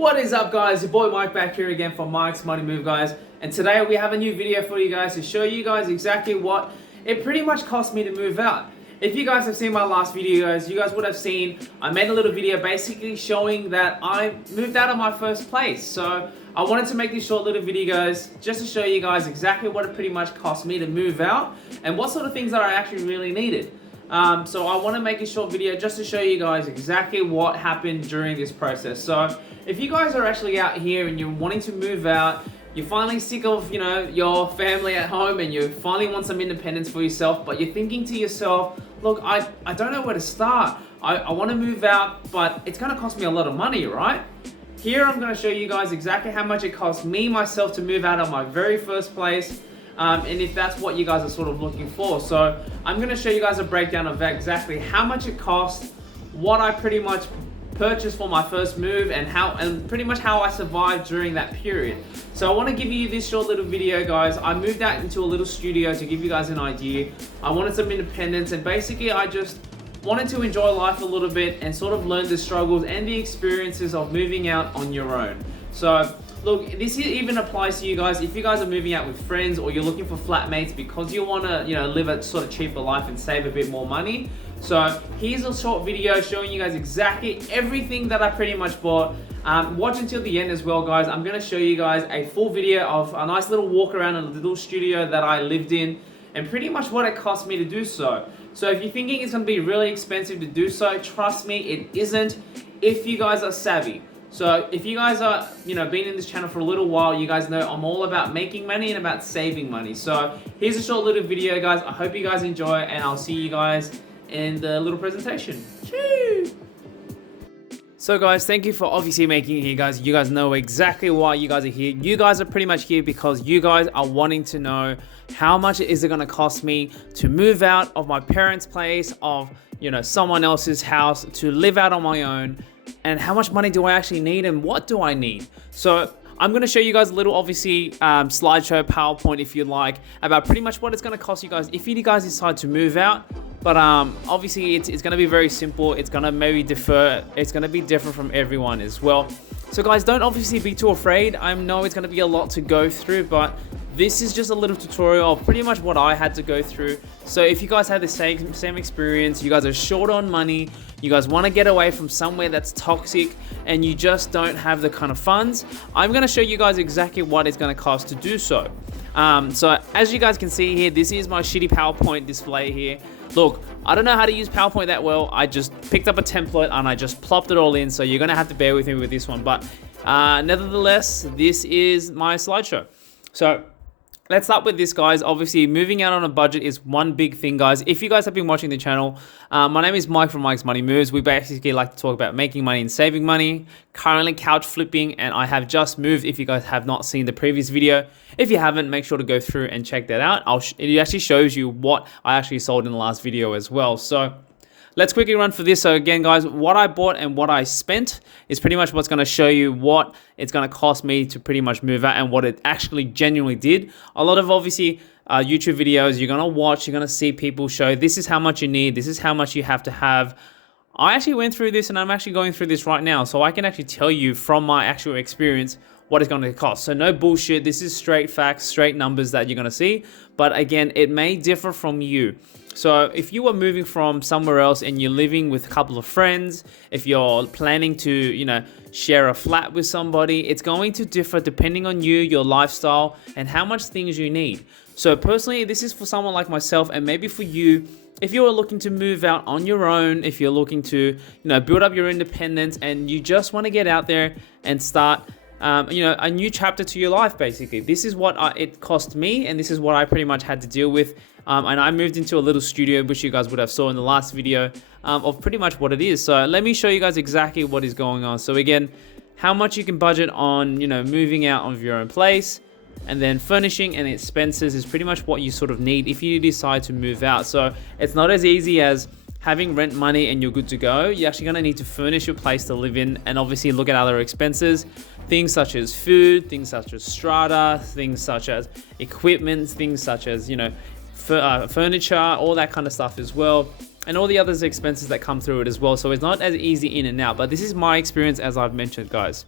What is up, guys? Your boy Mike back here again for Mike's Money Move, guys. And today we have a new video for you guys to show you guys exactly what it pretty much cost me to move out. If you guys have seen my last video, guys, you guys would have seen I made a little video basically showing that I moved out of my first place. So I wanted to make this short little video, guys, just to show you guys exactly what it pretty much cost me to move out and what sort of things that I actually really needed. So I want to make a short video just to show you guys exactly what happened during this process. So if you guys are actually out here and you're wanting to move out, you're finally sick of, your family at home and you finally want some independence for yourself, but you're thinking to yourself, look, I don't know where to start. I want to move out, but it's going to cost me a lot of money, right? Here I'm going to show you guys exactly how much it cost me myself to move out of my very first place. And if that's what you guys are sort of looking for. So I'm going to show you guys a breakdown of exactly how much it cost, what I pretty much purchased for my first move, and pretty much how I survived during that period. So I want to give you this short little video, guys. I moved out into a little studio to give you guys an idea. I wanted some independence, and basically I just wanted to enjoy life a little bit and sort of learn the struggles and the experiences of moving out on your own. So look, this even applies to you guys if you guys are moving out with friends or you're looking for flatmates because you want to, live a sort of cheaper life and save a bit more money. So here's a short video showing you guys exactly everything that I pretty much bought. Watch until the end as well, guys. I'm going to show you guys a full video of a nice little walk around in a little studio that I lived in and pretty much what it cost me to do so. So if you're thinking it's going to be really expensive to do so, trust me, it isn't if you guys are savvy. So if you guys are, been in this channel for a little while, you guys know I'm all about making money and about saving money. So here's a short little video, guys. I hope you guys enjoy, and I'll see you guys in the little presentation. Cheers! So guys, thank you for obviously making it here, guys. You guys know exactly why you guys are here. You guys are pretty much here because you guys are wanting to know how much is it going to cost me to move out of my parents' place, of someone else's house, to live out on my own, and how much money do I actually need and what do I need. So I'm going to show you guys a little, obviously, slideshow, PowerPoint, if you like, about pretty much what it's going to cost you guys if you guys decide to move out. But obviously, it's going to be very simple. It's going to maybe differ. It's going to be different from everyone as well. So guys, don't obviously be too afraid. I know it's going to be a lot to go through, but this is just a little tutorial of pretty much what I had to go through. So if you guys have the same experience, you guys are short on money, you guys want to get away from somewhere that's toxic, and you just don't have the kind of funds, I'm going to show you guys exactly what it's going to cost to do so. So as you guys can see here, this is my shitty PowerPoint display here. Look, I don't know how to use PowerPoint that well. I just picked up a template and I just plopped it all in. So you're going to have to bear with me with this one. But nevertheless, this is my slideshow. So let's start with this, guys. Obviously, moving out on a budget is one big thing, guys. If you guys have been watching the channel, my name is Mike from Mike's Money Moves. We basically like to talk about making money and saving money, currently couch flipping, and I have just moved. If you guys have not seen the previous video, if you haven't, make sure to go through and check that out. It actually shows you what I actually sold in the last video as well. So let's quickly run for this. So again, guys, what I bought and what I spent is pretty much what's going to show you what it's going to cost me to pretty much move out and what it actually genuinely did. A lot of obviously YouTube videos you're going to watch, you're going to see people show this is how much you need, this is how much you have to have. I actually went through this and I'm actually going through this right now. So I can actually tell you from my actual experience what it's going to cost. So no bullshit. This is straight facts, straight numbers that you're going to see. But again, it may differ from you. So if you are moving from somewhere else and you're living with a couple of friends, if you're planning to, share a flat with somebody, it's going to differ depending on you, your lifestyle, and how much things you need. So personally, this is for someone like myself, and maybe for you, if you're looking to move out on your own, if you're looking to, build up your independence and you just want to get out there and start a new chapter to your life, basically. This is what it cost me, and this is what I pretty much had to deal with. And I moved into a little studio, which you guys would have saw in the last video, of pretty much what it is. So let me show you guys exactly what is going on. So again, how much you can budget on, moving out of your own place, and then furnishing and expenses is pretty much what you sort of need if you decide to move out. So it's not as easy as having rent money and you're good to go. You're actually going to need to furnish your place to live in, and obviously look at other expenses, things such as food, things such as strata, things such as equipment, things such as, furniture, all that kind of stuff as well. and all the other expenses that come through it as well. So it's not as easy in and out, but this is my experience as I've mentioned, guys.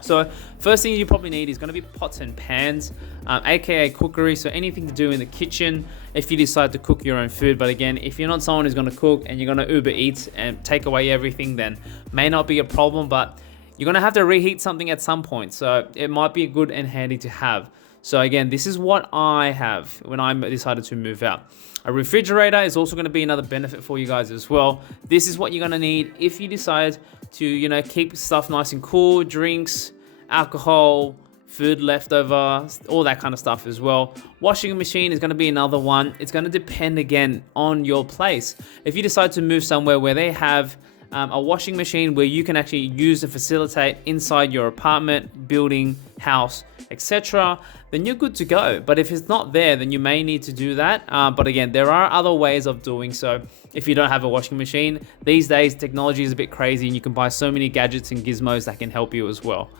So first thing you probably need is going to be pots and pans, aka cookery. So anything to do in the kitchen if you decide to cook your own food. But again, if you're not someone who's going to cook and you're going to Uber Eats and take away everything, then may not be a problem, but you're going to have to reheat something at some point. So it might be good and handy to have. So again, this is what I have when I decided to move out. A refrigerator is also going to be another benefit for you guys as well. This is what you're going to need if you decide to, you know, keep stuff nice and cool, drinks, alcohol, food leftover, all that kind of stuff as well. Washing machine is going to be another one. It's going to depend again on your place. If you decide to move somewhere where they have a washing machine where you can actually use and facilitate inside your apartment, building, house, etc., then you're good to go. But if it's not there, then you may need to do that. But again, there are other ways of doing so. If you don't have a washing machine, these days technology is a bit crazy and you can buy so many gadgets and gizmos that can help you as well.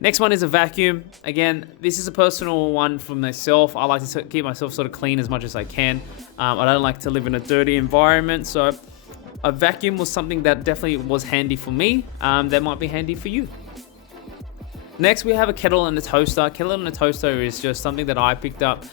Next one is a vacuum. Again, this is a personal one for myself. I like to keep myself sort of clean as much as I can. I don't like to live in a dirty environment, so a vacuum was something that definitely was handy for me. That might be handy for you. Next, we have a kettle and a toaster. Kettle and a toaster is just something that I picked up.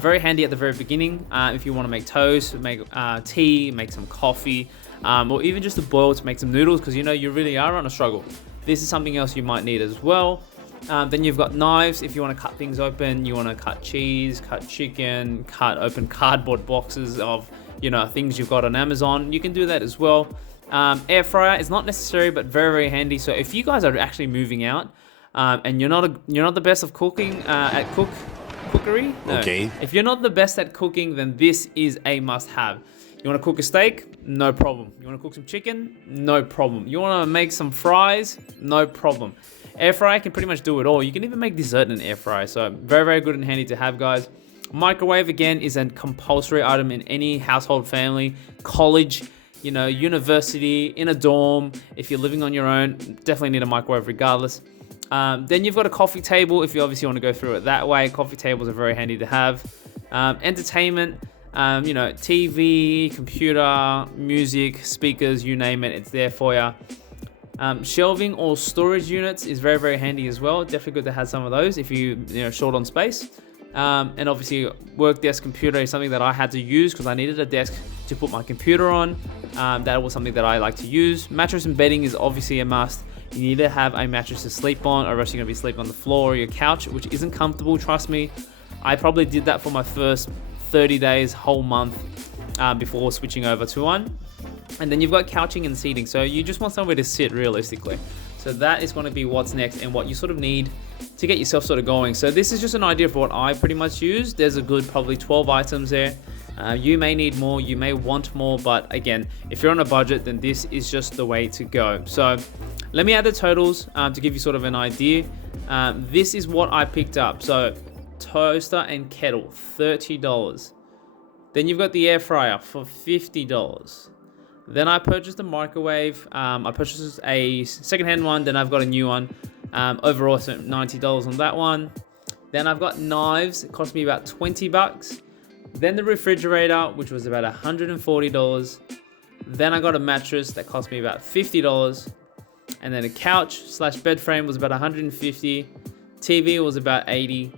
Very handy at the very beginning. If you want to make toast, make tea, make some coffee, or even just to boil to make some noodles, because you know you really are on a struggle. This is something else you might need as well. Then you've got knives if you want to cut things open. You want to cut cheese, cut chicken, cut open cardboard boxes of, you know, things you've got on Amazon. You can do that as well. Air fryer is not necessary, but very, very handy. So if you guys are actually moving out and you're not the best of cooking at cookery, no. Okay. If you're not the best at cooking, then this is a must-have. You want to cook a steak? No problem. You want to cook some chicken? No problem. You want to make some fries? No problem. Air fryer can pretty much do it all. You can even make dessert in an air fryer. So very, very good and handy to have, guys. Microwave, again, is a compulsory item in any household, family, college, you know, university, in a dorm. If you're living on your own, definitely need a microwave regardless. Then you've got a coffee table if you obviously want to go through it that way. Coffee tables are very handy to have. Entertainment, you know, TV, computer, music, speakers, you name it, it's there for you. Shelving or storage units is very, very handy as well. Definitely good to have some of those if you know, short on space. And obviously work desk computer is something that I had to use because I needed a desk to put my computer on. That was something that I like to use. Mattress and bedding is obviously a must. You need to have a mattress to sleep on, or else you're gonna be sleeping on the floor or your couch, which isn't comfortable, trust me. I probably did that for my first 30 days, whole month, before switching over to one. And then you've got couching and seating. So you just want somewhere to sit realistically. So that is going to be what's next and what you sort of need to get yourself sort of going. So this is just an idea of what I pretty much use. There's a good probably 12 items there. You may need more, you may want more, but again, if you're on a budget, then this is just the way to go. So let me add the totals to give you sort of an idea. This is what I picked up. So toaster and kettle, $30. Then you've got the air fryer for $50. Then I purchased a microwave. I purchased a secondhand one. Then I've got a new one. Overall, so $90 on that one. Then I've got knives. It cost me about $20. Then the refrigerator, which was about $140. Then I got a mattress that cost me about $50. And then a couch / bed frame was about $150. TV was about $80.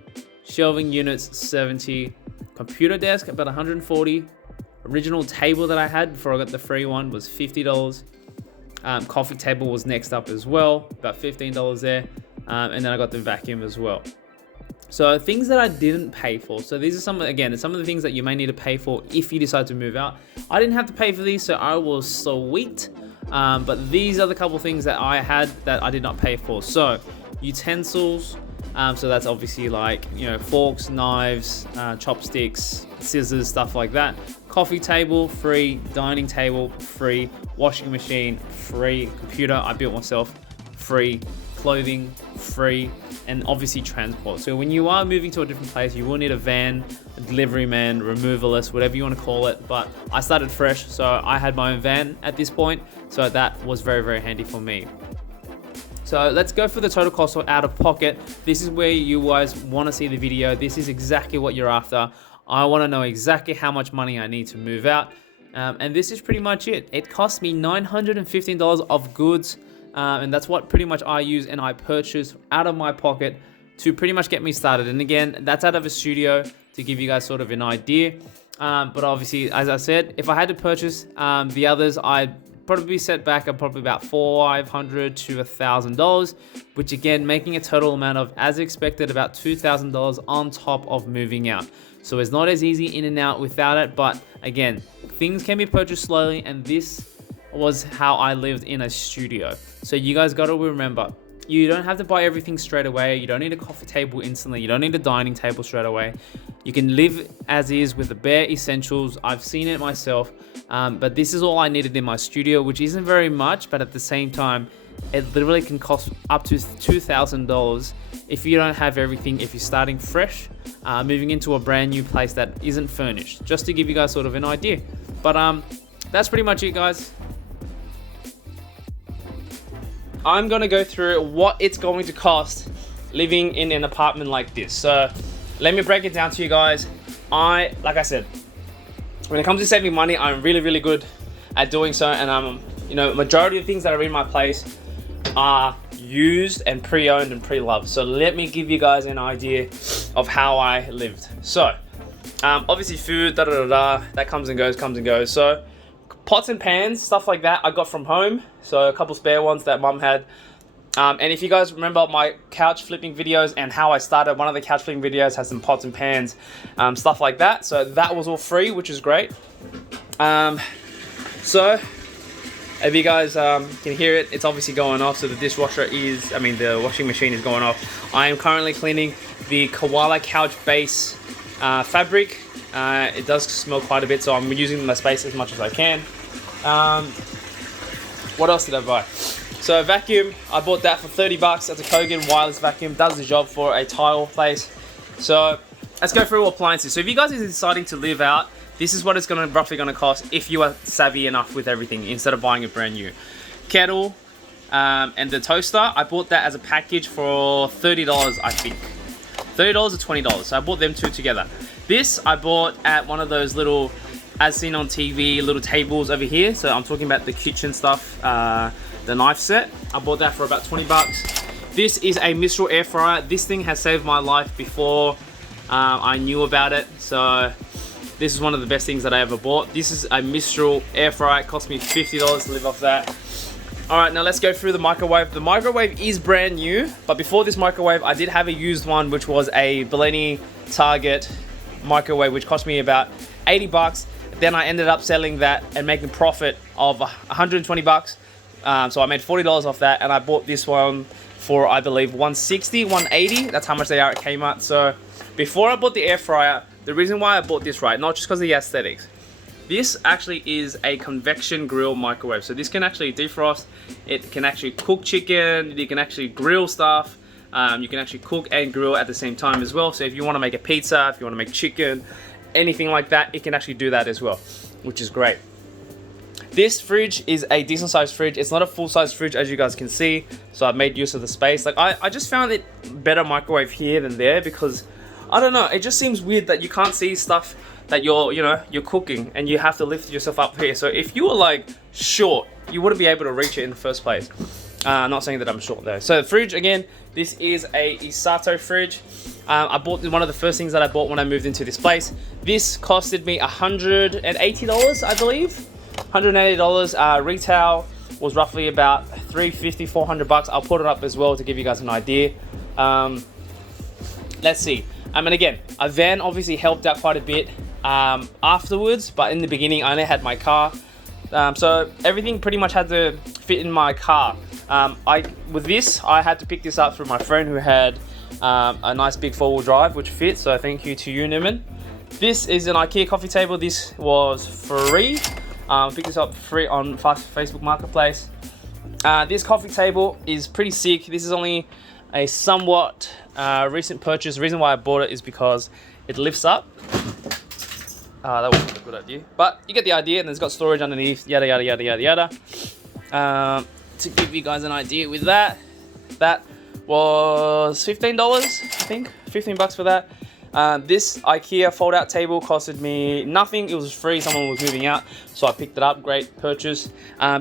Shelving units, $70. Computer desk, about $140. Original table that I had before I got the free one was $50. Coffee table was next up as well, about $15 there. And then I got the vacuum as well. So things that I didn't pay for. So these are some of the things that you may need to pay for if you decide to move out. I didn't have to pay for these, so I was sweet. But these are the couple things that I had that I did not pay for. So utensils. So that's obviously like, you know, forks, knives, chopsticks, scissors, stuff like that. Coffee table, free. Dining table, free. Washing machine, free. Computer, I built myself, free. Clothing, free. And obviously transport. So when you are moving to a different place, you will need a van, a delivery man, removalist, whatever you want to call it. But I started fresh, so I had my own van at this point. So that was very, very handy for me. So let's go for the total cost out of pocket. This is where you guys want to see the video. This is exactly what you're after. I want to know exactly how much money I need to move out. And this is pretty much it. It cost me $915 of goods and that's what pretty much I use and I purchase out of my pocket to pretty much get me started. And again, that's out of a studio to give you guys sort of an idea. But obviously, as I said, if I had to purchase the others, I'd probably set back probably about $500 to $1,000, which again, making a total amount of, as expected, about $2,000 on top of moving out. So it's not as easy in and out without it, but again, things can be purchased slowly, and this was how I lived in a studio. So you guys got to remember, you don't have to buy everything straight away. You don't need a coffee table instantly. You don't need a dining table straight away. You can live as is with the bare essentials. I've seen it myself, but this is all I needed in my studio, which isn't very much, but at the same time, it literally can cost up to $2,000 if you don't have everything, if you're starting fresh, moving into a brand new place that isn't furnished, just to give you guys sort of an idea. But that's pretty much it, guys. I'm gonna go through what it's going to cost living in an apartment like this. So let me break it down to you guys. Like I said, when it comes to saving money, I'm really good at doing so, and majority of things that are in my place are used and pre-owned and pre-loved. So let me give you guys an idea of how I lived. So obviously food, that comes and goes. So pots and pans, stuff like that, I got from home. So a couple spare ones that mum had. And if you guys remember my couch flipping videos and how I started, one of the couch flipping videos has some pots and pans, stuff like that. So that was all free, which is great. So if you guys can hear it, it's obviously going off. So the washing machine is going off. I am currently cleaning the koala couch base fabric. It does smell quite a bit, so I'm using the space as much as I can. What else did I buy? So a vacuum, I bought that for 30 bucks. That's a Kogan wireless vacuum, does the job for a tile place. So let's go through appliances. So if you guys are deciding to live out, this is what it's roughly gonna cost if you are savvy enough with everything instead of buying it brand new. Kettle and the toaster, I bought that as a package for $30, I think. $30 or $20, so I bought them two together. This I bought at one of those little, as seen on TV, little tables over here. So I'm talking about the kitchen stuff, the knife set. I bought that for about 20 bucks. This is a Mistral air fryer. This thing has saved my life before I knew about it. So this is one of the best things that I ever bought. This is a Mistral air fryer. It cost me $50 to live off that. All right, now let's go through the microwave. The microwave is brand new, but before this microwave, I did have a used one, which was a Bellini Target microwave, which cost me about 80 bucks. Then I ended up selling that and making profit of 120 bucks. So I made $40 off that, and I bought this one for, I believe, 160, 180. That's how much they are at Kmart. So before I bought the air fryer, the reason why I bought this, right, not just because of the aesthetics, this actually is a convection grill microwave. So this can actually defrost. It can actually cook chicken. You can actually grill stuff. You can actually cook and grill at the same time as well. So if you want to make a pizza, if you want to make chicken, anything like that, it can actually do that as well, which is great. This fridge is a decent sized fridge. It's not a full size fridge, as you guys can see. So I've made use of the space. Like I just found it better microwave here than there, because I don't know, it just seems weird that you can't see stuff that you're cooking and you have to lift yourself up here. So if you were like short, you wouldn't be able to reach it in the first place. Not saying that I'm short though. So the fridge, again, this is a Isato fridge. I bought one of the first things that I bought when I moved into this place. This costed me $180, I believe. $180. Retail was roughly about $350, $400. I'll put it up as well to give you guys an idea. Let's see. And again, a van obviously helped out quite a bit afterwards, but in the beginning I only had my car. So everything pretty much had to fit in my car. With this, I had to pick this up through my friend who had a nice big 4-wheel drive, which fits. So thank you to you, Newman. This is an IKEA coffee table. This was free. Picked this up free on Facebook Marketplace. This coffee table is pretty sick. This is only a somewhat recent purchase. The reason why I bought it is because it lifts up. That wasn't a good idea, but you get the idea. And it's got storage underneath, yada yada yada yada yada. To give you guys an idea with that was $15, I think, 15 bucks for that. This IKEA fold-out table costed me nothing. It was free. Someone was moving out, so I picked it up. Great purchase.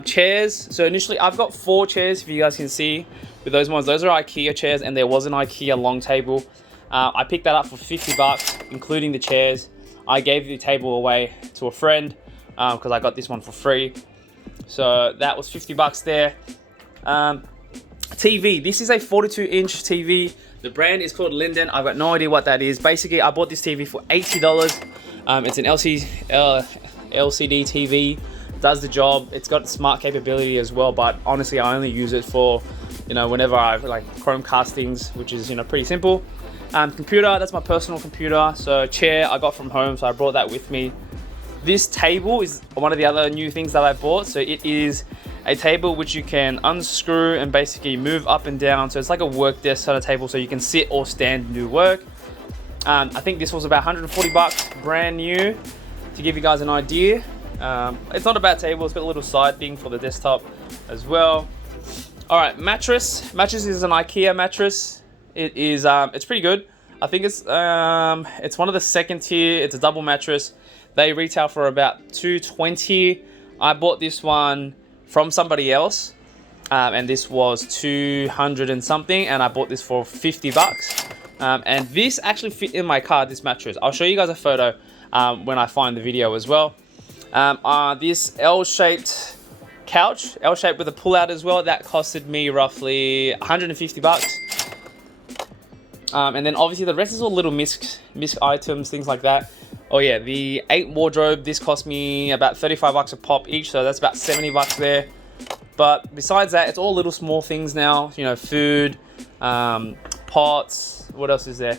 Chairs. So initially, I've got 4 chairs, if you guys can see. With those ones, those are IKEA chairs, and there was an IKEA long table. I picked that up for 50 bucks, including the chairs. I gave the table away to a friend because I got this one for free. So that was 50 bucks there. TV. This is a 42-inch TV. The brand is called Linden. I've got no idea what that is. Basically, I bought this TV for $80. It's an LCD TV. Does the job. It's got smart capability as well, but honestly, I only use it for, whenever I like Chromecast things, which is, pretty simple. Computer, that's my personal computer. So chair I got from home, so I brought that with me. This table is one of the other new things that I bought. So it is a table which you can unscrew and basically move up and down. So it's like a work desk sort of table, so you can sit or stand and do work. I think this was about 140 bucks, brand new, to give you guys an idea. It's not a bad table. It's got a little side thing for the desktop as well. All right, mattress. Mattress is an IKEA mattress. It is, it's pretty good. I think it's one of the second tier. It's a double mattress. They retail for about $220. I bought this one from somebody else, and this was 200 and something, and I bought this for 50 bucks. And this actually fit in my car, this mattress. I'll show you guys a photo when I find the video as well. This L-shaped couch, L-shaped with a pull-out as well, that costed me roughly 150 bucks. And then obviously the rest is all little misc items, things like that. Oh yeah, the 8 wardrobe, this cost me about 35 bucks a pop each, so that's about 70 bucks there. But besides that, it's all little small things now, food, pots, what else is there?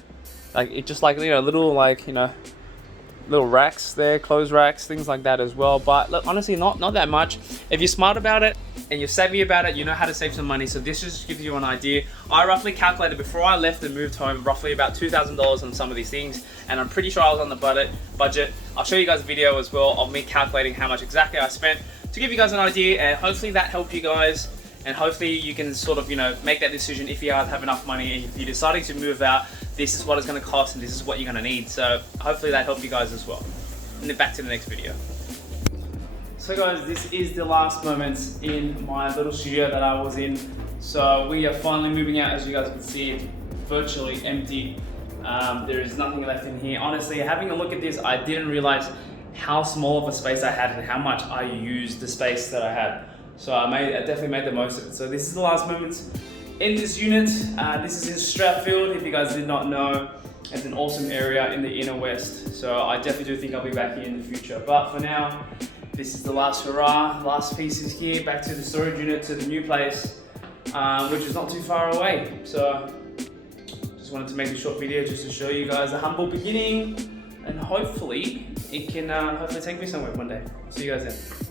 Like, it just like, little like, little racks there, clothes racks, things like that as well. But look, honestly, not that much. If you're smart about it and you're savvy about it, you know how to save some money. So this just gives you an idea. I roughly calculated before I left and moved home, roughly about $2,000 on some of these things, and I'm pretty sure I was on the budget. I'll show you guys a video as well of me calculating how much exactly I spent to give you guys an idea, and hopefully that helped you guys. And hopefully you can sort of, make that decision if you guys have enough money and if you're deciding to move out. This is what it's going to cost and this is what you're going to need. So hopefully that helped you guys as well. And then back to the next video. So guys, this is the last moments in my little studio that I was in. So we are finally moving out. As you guys can see, it's virtually empty. There is nothing left in here. Honestly, having a look at this, I didn't realize how small of a space I had and how much I used the space that I had. So I definitely made the most of it. So this is the last moments in this unit. This is in Stratfield, if you guys did not know. It's an awesome area in the inner west. So I definitely do think I'll be back here in the future. But for now, this is the last hurrah. Last pieces here, back to the storage unit, to the new place, which is not too far away. So just wanted to make a short video just to show you guys a humble beginning. And hopefully it can hopefully take me somewhere one day. See you guys then.